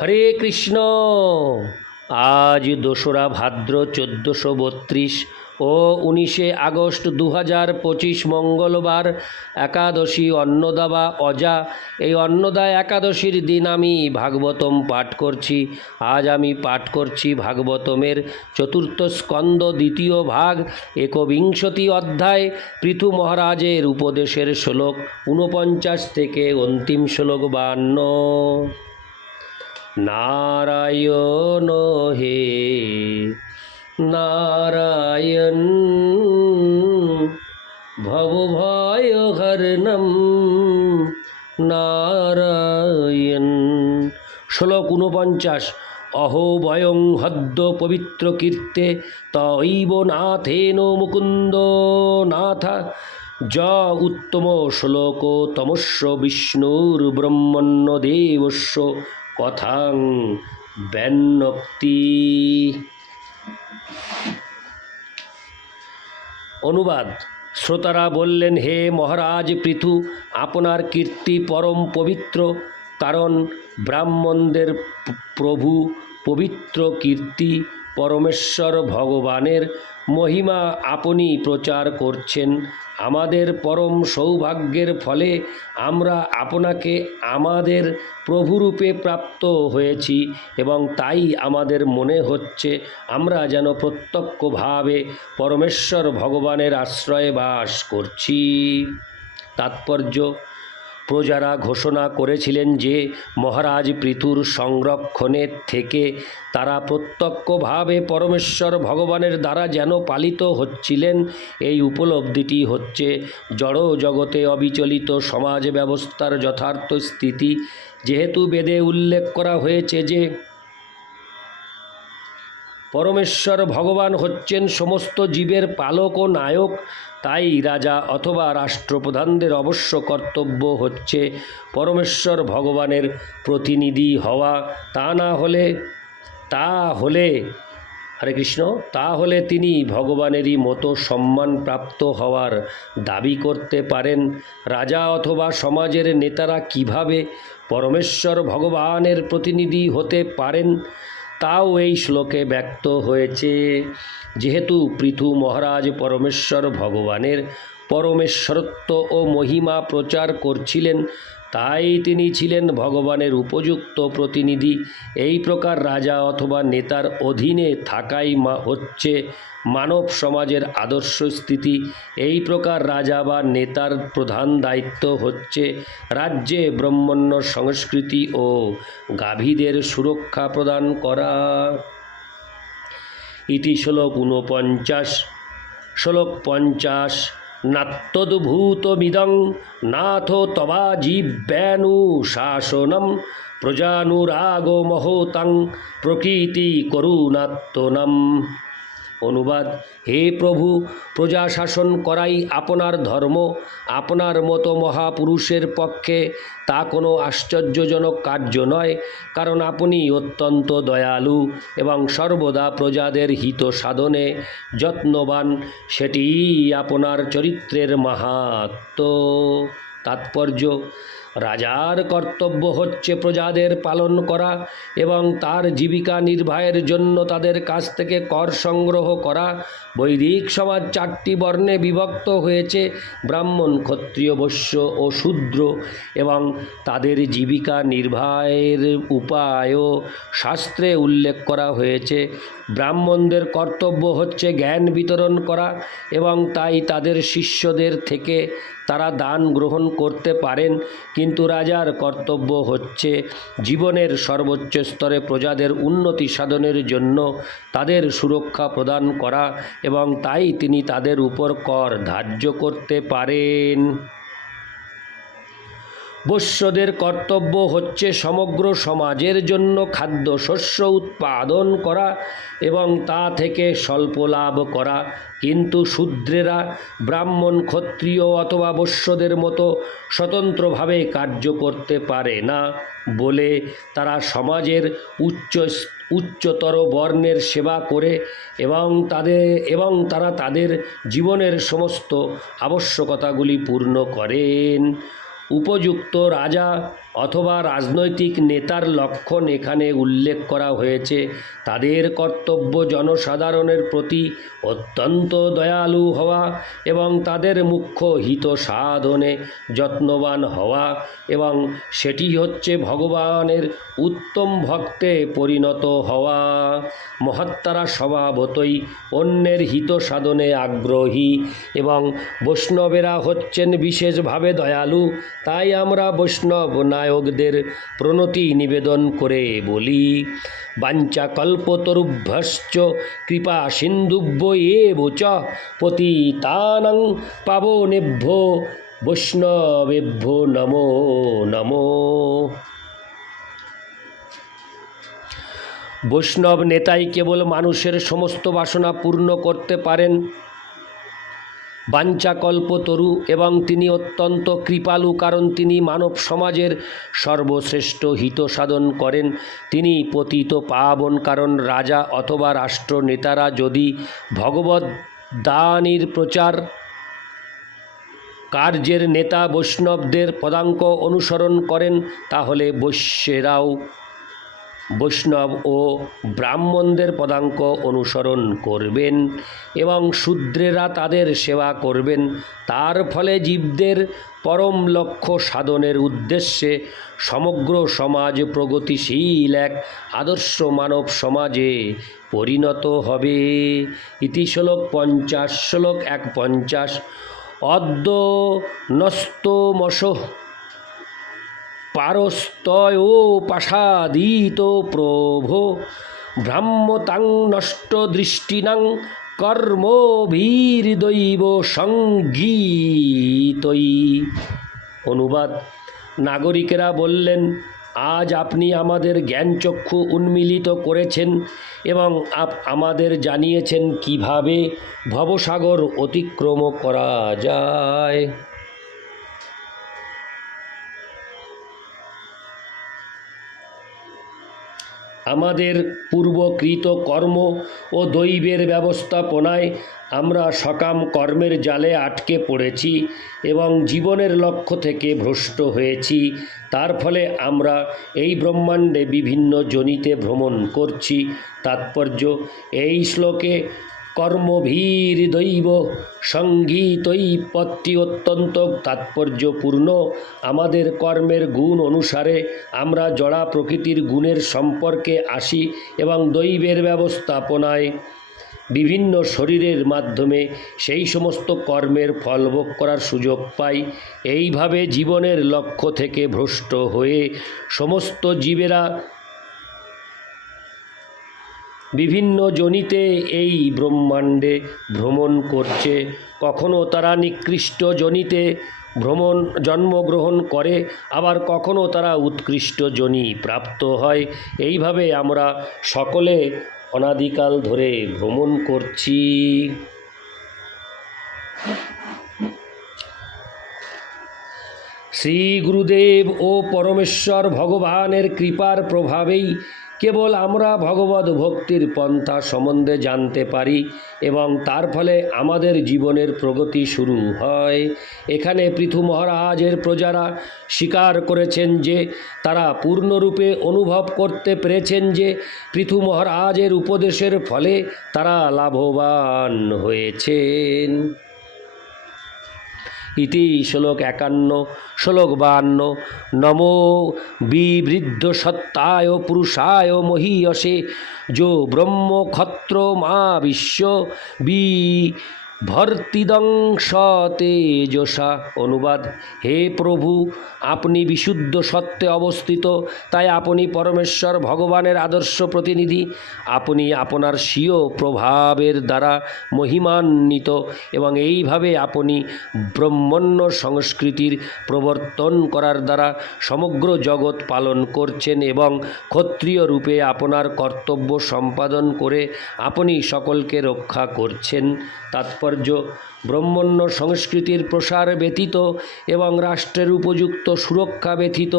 হরে কৃষ্ণ। আজ দোসরা ভাদ্র চোদ্দোশো বত্রিশ ও উনিশে আগস্ট দু হাজার পঁচিশ মঙ্গলবার একাদশী অন্নদা বা অজা। এই অন্নদা একাদশীর দিন আমি ভাগবতম পাঠ করছি। আজ আমি পাঠ করছি ভাগবতমের চতুর্থ স্কন্দ দ্বিতীয় ভাগ, একবিংশতি অধ্যায়, পৃথু মহারাজের উপদেশের শ্লোক, ঊনপঞ্চাশ থেকে অন্তিম শ্লোক বান্ন। নারায়ণ হে, নারায়ণ ভবভয় হরণম, নারায়ণ। শ্লোক ঊনপঞ্চাশ, অহো বয়ং হদ্য পবিত্র কীর্তে তৈব নাথেন মুকুন্দ নাথা। য উত্তম শ্লোক তমস্য বিষ্ণুর ব্রহ্মণ্য দেবস্য। কথাং ব্যন্নক্তি অনুবাদ, শ্রোতারা বললেন, হে মহারাজ পৃথু, আপনার কীর্তি পরম পবিত্র, কারণ ব্রাহ্মণদের প্রভু পবিত্র কীর্তি পরমেশ্বর ভগবানের মহিমা আপনি প্রচার করছেন। আমাদের পরম সৌভাগ্যের ফলে আমরা আপনাকে আমাদের প্রভুরূপে প্রাপ্ত হয়েছি এবং তাই আমাদের মনে হচ্ছে আমরা যেন প্রত্যক্ষভাবে পরমেশ্বর ভগবানের আশ্রয়ে বাস করছি। তাৎপর্য প্রজারা ঘোষণা করেছিলেন যে মহারাজ পৃথুর সংরক্ষণের থেকে তারা প্রত্যক্ষভাবে পরমেশ্বর ভগবানের দ্বারা যেন পালিত হচ্ছিলেন, এই উপলব্ধিটি হচ্ছে জড় জগতে অবিচলিত সমাজ ব্যবস্থার যথার্থ স্থিতি। যেহেতু বেদে উল্লেখ করা হয়েছে যে পরমেশ্বর ভগবান হচ্ছেন সমস্ত জীবের পালক ও নায়ক, তাই রাজা অথবা রাষ্ট্রপ্রধানদের অবশ্য কর্তব্য হচ্ছে পরমেশ্বর ভগবানের প্রতিনিধি হওয়া। তা না হলে, তা হলে, হরে কৃষ্ণ তাহলে তিনি ভগবানেরই মতো সম্মান প্রাপ্ত হওয়ার দাবি করতে পারেন। রাজা অথবা সমাজের নেতারা কীভাবে পরমেশ্বর ভগবানের প্রতিনিধি হতে পারেন? তাও এই শ্লোকে ব্যক্ত হয়েছে, যেহেতু পৃথু মহারাজ পরমেশ্বর ভগবানের পরমেশ্বরত্ব ও মহিমা প্রচার করছিলেন তাই তিনি ছিলেন ভগবানের উপযুক্ত প্রতিনিধি। এই প্রকার রাজা অথবা নেতার অধীনে থাকাই মা হচ্ছে মানব সমাজের আদর্শ স্থিতি। এই প্রকার রাজা বা নেতার প্রধান দায়িত্ব হচ্ছে রাজ্যে ব্রহ্মণ্য সংস্কৃতি ও গাভীদের সুরক্ষা প্রদান করা। ইতি শ্লোক ঊনপঞ্চাশ। শ্লোক পঞ্চাশ। নাত্তদ্ভূতমিদং নাথ তবা জীব্যানু শাসনম প্রজানুরাগ মহতাং প্রকৃতি করুণাত্মনম। অনুবাদ, হে প্রভু প্রজা শাসন করাই আপনার ধর্ম। আপনার মতো মহাপুরুষের পক্ষে তা কোনো আশ্চর্যজনক কার্য নয়, কারণ আপনি অত্যন্ত দয়ালু এবং সর্বদা প্রজাদের হিত সাধনে যত্নবান। সেটিই আপনার চরিত্রের মাহাত্ম। তাৎপর্য রাজার কর্তব্য হচ্ছে প্রজাদের পালন করা এবং তার জীবিকা নির্বাহের জন্য তাদের কাছ থেকে কর সংগ্রহ করা। বৈদিক সমাজ চারটি বর্ণে বিভক্ত হয়েছে, ব্রাহ্মণ, ক্ষত্রিয়, বৈশ্য ও শূদ্র এবং তাদের জীবিকা নির্বাহের উপায়ও শাস্ত্রে উল্লেখ করা হয়েছে। ব্রাহ্মণদের কর্তব্য হচ্ছে জ্ঞান বিতরণ করা এবং তাই তাদের শিষ্যদের থেকে তারা দান গ্রহণ করতে পারেন। কিন্তু রাজার কর্তব্য হচ্ছে জীবনের সর্বোচ্চ স্তরে প্রজাদের উন্নতি সাধনের জন্য তাদের সুরক্ষা প্রদান করা এবং তাই তিনি তাদের উপর কর ধার্য করতে পারেন। বৈশ্যদের কর্তব্য হচ্ছে সমগ্র সমাজের জন্য খাদ্যশস্য উৎপাদন করা এবং তা থেকে স্বল্প লাভ করা। কিন্তু শূদ্রেরা, ব্রাহ্মণ, ক্ষত্রিয় অথবা বৈশ্যদের মতো স্বতন্ত্রভাবে কার্য করতে পারে না বলে তারা সমাজের উচ্চ উচ্চতর বর্ণের সেবা করে এবং তাদের এবং তারা তাদের জীবনের সমস্ত আবশ্যকতাগুলি পূর্ণ করেন। উপযুক্ত রাজা অথবা রাজনৈতিক নেতার লক্ষণ এখানে উল্লেখ করা হয়েছে। তাদের কর্তব্য জনসাধারণের প্রতি অত্যন্ত দয়ালু হওয়া এবং তাদের মুখ্য হিত সাধনে যত্নবান হওয়া এবং সেটি হচ্ছে ভগবানের উত্তম ভক্তে পরিণত হওয়া। মহাত্মারা স্বভাবতই অন্যের হিত সাধনে আগ্রহী এবং বৈষ্ণবেরা হচ্ছেন বিশেষভাবে দয়ালু। তাই আমরা বৈষ্ণব নায়কদের প্রণতি নিবেদন করে বলি বাঞ্চা কল্পতরুভ্যশ্চ কৃপা সিন্ধুভ্য এব চ পতিতানং পাবনেভ্য বৈষ্ণবেভ্য নমো নমো। বৈষ্ণব নেতাই কেবল মানুষের সমস্ত বাসনা পূর্ণ করতে পারেন বাঞ্চাকল্পতরু এবং তিনি অত্যন্ত কৃপালু কারণ তিনি মানব সমাজের সর্বশ্রেষ্ঠ হিত সাধন করেন। তিনি পতিত পাবন কারণ রাজা অথবা রাষ্ট্র নেতারা যদি ভগবত দানির প্রচার কার্যের নেতা বৈষ্ণবদের পদাঙ্ক অনুসরণ করেন, তাহলে বৈশ্যেরাও বৈষ্ণব ও ব্রাহ্মণদের পদাঙ্ক অনুসরণ করবেন এবং শূদ্রেরা তাদের সেবা করবেন। তার ফলে জীবদের পরম লক্ষ্য সাধনের উদ্দেশ্যে সমগ্র সমাজ প্রগতিশীল এক আদর্শ মানব সমাজে পরিণত হবে। ইতি শ্লোক পঞ্চাশ, শ্লোক এক পঞ্চাশ অদ্য নস্তমশ পারস্তয় পাশাদিত প্রভো ভ্রাম্যতাং নষ্ট দৃষ্টিনাং কর্মভীরদৈব সঙ্গীতই অনুবাদ, নাগরিকেরা বললেন, আজ আপনি আমাদের জ্ঞানচক্ষু উন্মিলিত করেছেন এবং আপ, আমাদের জানিয়েছেন কীভাবে ভবসাগর অতিক্রম করা যায়। আমাদের পূর্বকৃত কর্ম ও দৈবের ব্যবস্থাপনায় আমরা সকাম কর্মের জালে আটকে পড়েছি এবং জীবনের লক্ষ্য থেকে ভ্রষ্ট হয়েছি। তার ফলে আমরা এই ব্রহ্মাণ্ডে বিভিন্ন জনিতে ভ্রমণ করছি। তাৎপর্য, এই শ্লোকে কর্মভীর দৈব সঙ্গীতই পদটি অত্যন্ত তাৎপর্যপূর্ণ। আমাদের কর্মের গুণ অনুসারে আমরা জড়া প্রকৃতির গুণের সম্পর্কে আসি এবং দৈবের ব্যবস্থাপনায় বিভিন্ন শরীরের মাধ্যমে সেই সমস্ত কর্মের ফল ভোগ করার সুযোগ পাই। এইভাবে জীবনের লক্ষ্য থেকে ভ্রষ্ট হয়ে সমস্ত জীবেরা বিভিন্ন জনিতে এই ব্রহ্মাণ্ডে ভ্রমণ করছে। কখনো তারা নিকৃষ্ট জনিতে ভ্রমণ, জন্মগ্রহণ করে, আবার কখনো তারা উৎকৃষ্ট জনি প্রাপ্ত হয়। এইভাবে আমরা সকলে অনাদিকাল ধরে ভ্রমণ করছি। শ্রী গুরুদেব ও পরমেশ্বর ভগবানের কৃপার প্রভাবেই কেবল আমরা ভগবত ভক্তির পন্থা সম্বন্ধে জানতে পারি এবং তার ফলে আমাদের জীবনের প্রগতি শুরু হয়। এখানে পৃথু মহারাজের প্রজারা স্বীকার করেছেন যে, তারা পূর্ণরূপে অনুভব করতে পেরেছেন যে, পৃথু মহারাজের উপদেশের ফলে তারা লাভবান হয়েছেন। ইতি শ্লোক একান্ন, শ্লোক বাহান্ন, নম বিবৃদ্ধ সত্তায় পুরুষায় মহীয়সে, যো ব্রহ্ম ক্ষত্র মা বিশ্ব বি ভর্তিদংশতেজসা অনুবাদ। হে প্রভু, আপনি বিশুদ্ধ সত্ত্বে অবস্থিত, তাই আপনি পরমেশ্বর ভগবানের আদর্শ প্রতিনিধি। আপনি আপনার স্বীয় প্রভাবের দ্বারা মহিমান্বিত এবং এইভাবে আপনি ব্রহ্মণ্য সংস্কৃতির প্রবর্তন করার দ্বারা সমগ্র জগৎ পালন করছেন এবং ক্ষত্রিয় রূপে আপনার কর্তব্য সম্পাদন করে আপনি সকলকে রক্ষা করছেন। তাৎপর্য ব্রহ্মণ্য সংস্কৃতির প্রসার ব্যতীত এবং রাষ্ট্রের উপযুক্ত সুরক্ষা ব্যতীত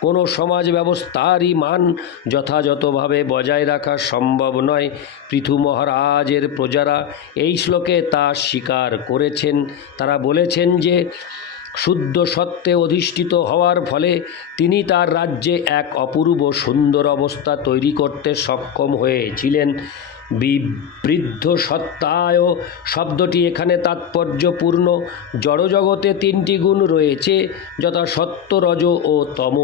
কোনো সমাজ ব্যবস্থারই মান যথাযথভাবে বজায় রাখা সম্ভব নয়। পৃথু মহারাজের প্রজারা এই শ্লোকে তা স্বীকার করেছেন। তারা বলেছেন যে, শুদ্ধ সত্ত্বে অধিষ্ঠিত হওয়ার ফলে তিনি তার রাজ্যে এক অপূর্ব সুন্দর অবস্থা তৈরি করতে সক্ষম হয়েছিলেন। বিবৃদ্ধ সত্তায় শব্দটি এখানে তাৎপর্যপূর্ণ। জড়জগতে তিনটি গুণ রয়েছে, যথা সত্য, রজ ও তম।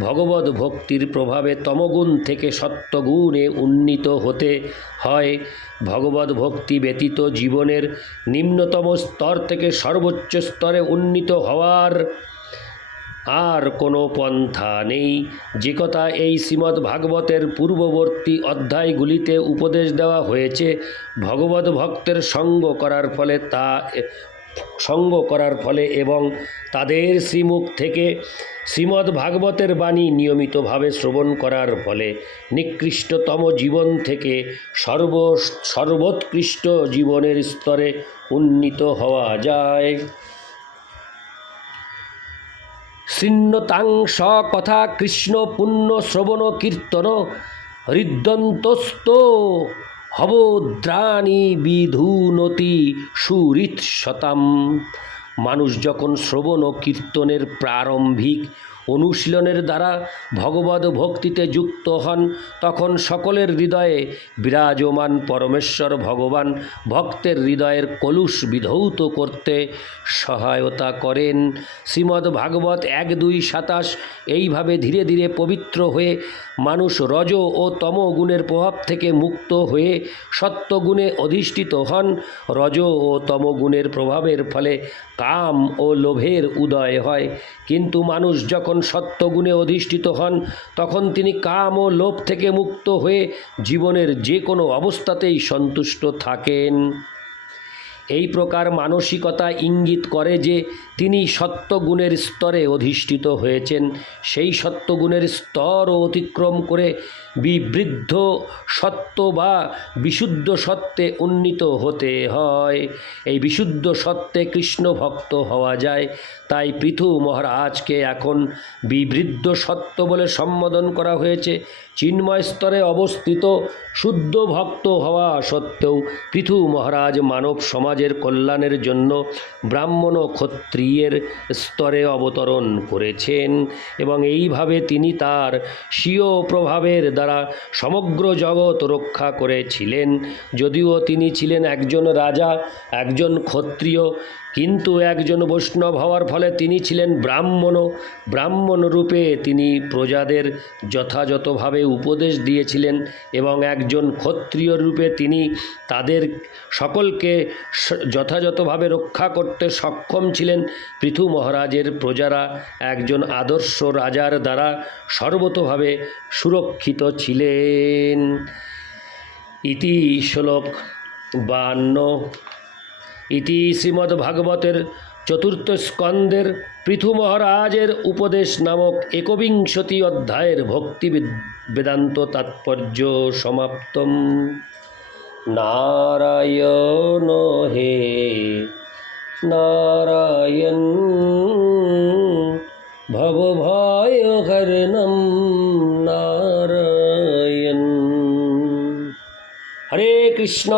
ভগবত ভক্তির প্রভাবে তমগুণ থেকে সত্যগুণে উন্নীত হতে হয়। ভগবত ভক্তি ব্যতীত জীবনের নিম্নতম স্তর থেকে সর্বোচ্চ স্তরে উন্নীত হওয়ার আর কোনো পন্থা নেই। যে কথা এই শ্রীমদ্ ভাগবতের পূর্ববর্তী অধ্যায়গুলিতে উপদেশ দেওয়া হয়েছে ভগবত ভক্তের সঙ্গ করার ফলে তা সঙ্গ করার ফলে এবং তাদের শ্রীমুখ থেকে শ্রীমদ্ ভাগবতের বাণী নিয়মিতভাবে শ্রবণ করার ফলে নিকৃষ্টতম জীবন থেকে সর্ব, সর্বোৎকৃষ্ট জীবনের স্তরে উন্নীত হওয়া যায়। শৃণ্যতাং স কথা কৃষ্ণ পুণ্য শ্রবণ কীর্তন হৃদন্তস্ত হবদ্রাণী বিধুনতি সুহৃৎসতাম। মানুষ যখন শ্রবণ কীর্তনের প্রারম্ভিক অনুশীলনের দ্বারা ভগবত ভক্তিতে যুক্ত হন, তখন সকলের হৃদয়ে বিরাজমান পরমেশ্বর ভগবান ভক্তের হৃদয়ের কলুষ বিধৌত করতে সহায়তা করেন। শ্রীমদ্ ভাগবত এক দুই সাতাশ এইভাবে ধীরে ধীরে পবিত্র হয়ে মানুষ রজ ও তম গুণের প্রভাব থেকে মুক্ত হয়ে সত্যগুণে অধিষ্ঠিত হন। রজ ও তম গুণের প্রভাবের ফলে কাম ও লোভের উদয় হয়। কিন্তু মানুষ যখন সত্যগুণে অধিষ্ঠিত হন, তখন তিনি কাম ও লোভ থেকে মুক্ত হয়ে জীবনের যে কোনো অবস্থাতেই সন্তুষ্ট থাকেন। এই প্রকার মানসিকতা ইঙ্গিত করে যে তিনি সত্যগুণের স্তরে অধিষ্ঠিত হয়েছেন। সেই সত্যগুণের স্তর অতিক্রম করে বিবৃদ্ধ সত্য বা বিশুদ্ধ সত্ত্বে উন্নীত হতে হয়। এই বিশুদ্ধ সত্ত্বে কৃষ্ণ ভক্ত হওয়া যায়। তাই পৃথু মহারাজকে এখন বিবৃদ্ধ সত্য বলে সম্বোধন করা হয়েছে। চিন্ময় স্তরে অবস্থিত শুদ্ধ ভক্ত হওয়া সত্ত্বেও পৃথু মহারাজ মানব সমাজের কল্যাণের জন্য ব্রাহ্মণ ও ক্ষত্রিয়ের স্তরে অবতরণ করেছেন এবং এইভাবে তিনি তার স্বীয় প্রভাবের দ্বারা সমগ্র জগৎ রক্ষা করেছিলেন। যদিও তিনি ছিলেন একজন রাজা, একজন ক্ষত্রিয় কিন্তু একজন বৈষ্ণব হওয়ার ফলে তিনি ছিলেন ব্রাহ্মণ ব্রাহ্মণ রূপে তিনি প্রজাদের যথাযথভাবে উপদেশ দিয়েছিলেন এবং একজন ক্ষত্রিয় রূপে তিনি তাদের সকলকে যথাযথভাবে রক্ষা করতে সক্ষম ছিলেন। পৃথু মহারাজের প্রজারা একজন আদর্শ রাজার দ্বারা সর্বতভাবে সুরক্ষিত ছিলেন। ইতি শ্লোক বান্ন। ইতি শ্রীমদ্ভাগবতের চতুর্থ স্কন্দের পৃথু মহারাজের উপদেশ নামক একবিংশতি অধ্যায়ের ভক্তি বেদান্ত তাৎপর্য সমাপ্তম। নারায়ণ হে নারায়ণ ভবভয় হরণম নারায়ণ। হরে কৃষ্ণ।